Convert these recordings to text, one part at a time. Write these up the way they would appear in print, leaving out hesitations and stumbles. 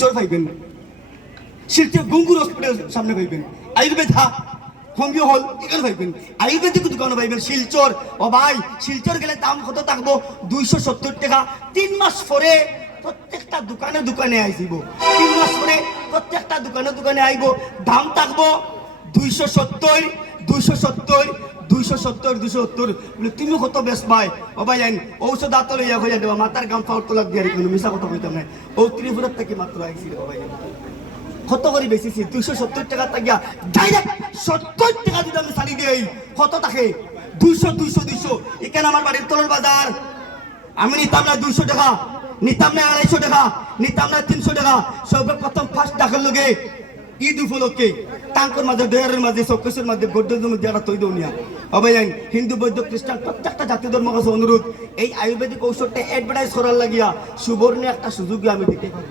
চোর পাইবেন, শিলচর গঙ্গুর হসপিটাল সামনে পাইবেন, আয়ুর্বেদ হোমিও হল এখানে পাইবেন, আয়ুর্বেদিক দোকানে পাইবেন। শিলচর ও ভাই, শিলচর গেলে দাম কত থাকবো? 270 টাকা। 3 মাস পরে প্রত্যেকটা দোকানে দোকানে আইসিব, 3 মাস পরে প্রত্যেকটা দোকানে দোকানে আইব। দাম থাকবো 270 270 270 270। তুমি কত বেশ ভাই? ও ভাই আইন ঔষধ হাত লইয়া হইয়া দেবা, মাথার গাম ফাউট তোলার দিয়ে কোনো মিশা কথা কইতাম না। ও ত্রিপুরার থেকে মাত্র আইসি রে ভাই, কত করে বেশিছি? 270 টাকা থাকিয়া ডাইরেক্ট 70 টাকা যদি আমি ছাড়ি দিই, কত থাকে? 200 200 200। এখানে আমার বাড়ির তলর বাজার, আমি নিতাম না 200 টাকা, নিতাম না 250 টাকা, নিতাম না 300 টাকা। সর্বপ্রথম ফার্স্ট টাকার লগে ঈদ উপলক্ষে টাঙ্কর মাঝে দয়ারের মাঝে চৌকেশের মাঝে গোড্ডের মধ্যে একটা তৈরি নিয়া হবে। হিন্দু বৌদ্ধ খ্রিস্টান প্রত্যেকটা জাতীয় ধর্ম কাছে অনুরোধ, এই আয়ুর্বেদিক ঔষধটা অ্যাডভার্টাইজ করার লাগিয়া সুবর্ণ একটা সুযোগ আমি দিতে পারি।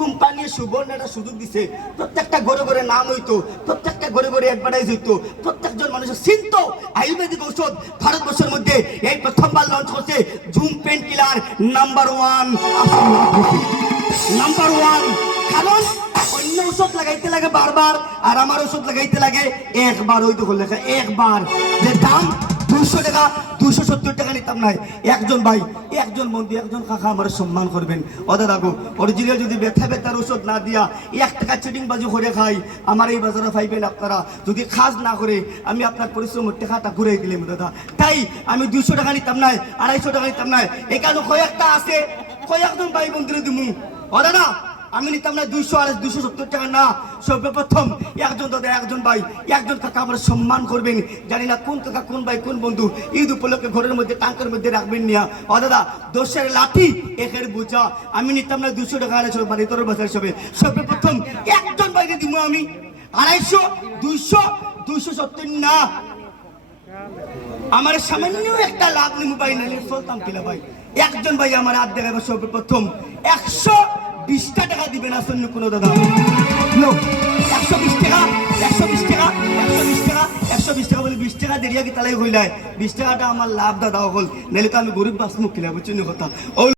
কোম্পানি সুবর্ণ একটা সুযোগ দিছে, প্রত্যেকটা ঘরে ঘরে নাম হইতো, প্রত্যেকটা ঘরে ঘরে অ্যাডভার্টাইজ হইতো, প্রত্যেকজন মানুষের চিন্ত আয়ুর্বেদিক ঔষধ ভারতবর্ষের মধ্যে এই প্রথমবার লঞ্চ করছে জুম পেন কিলার নাম্বার 1। কারণ অন্য ওষুধ লাগাইতে লাগে বারবার, আর আমার ওষুধ লাগাইতে লাগে একবার। ওই তো লেখা একবার, যে দাম 200 টাকা, 270 টাকা নিতাম নাই। একজন ভাই, একজন বন্ধু, একজন কাকা আমার সম্মান করবেন। ওদের আগো অরিজিনাল যদি ব্যথার ওষুধ না দিয়া 1 টাকা চিটিং বাজি করে খাই, আমার এই বাজারে পাইবেন আপনারা। যদি খাস না করে আমি আপনার পরিশ্রমের টাকাটা ঘুরে দিলাম দাদা। তাই আমি 200 টাকা নিতাম নাই, 250 টাকা নিতাম নাই। এখানে কয়েকটা আছে, কয়েকজন ভাই বন্ধুরে দিমু। ও দাদা, আমি নিতাম না 200 আর 270 টাকা না। সর্বপ্রথম একজন দাদা, একজন ভাই, একজন কাকা আমার সম্মান করবেন। জানি না কোন কাকা, কোন ভাই, কোন বন্ধু ঈদ উপলক্ষে ঘরের মধ্যে টাঙ্কের মধ্যে রাখবেন নিয়া। ও দাদা, 10-এর লাঠি 1-এর বোঝা। আমি নিতাম না 200 টাকা, 250 বাড়ি তোর বাজার হিসাবে। সর্বপ্রথম একজন বাইরে দিব আমি 250, 200, 270 না। আমার সামান্য একটা লাভ নিমু পাই না, চলতাম কিলা ভাই। একজন ভাই আমার হাত দেখাবে। সর্বপ্রথম 120 টাকা দিবেন আসন্ন কোনো দাদা। 120 টাকা, 120 টাকা, 120 টাকা, 120 টাকা বলে 20 টাকা দেরিয়া কি তালাই হইলাই? 20 টাকাটা আমার লাভ দাদা হল, নাহলে তো আমি গরিব বাস মুখ কিনা, বুঝছেন কথা।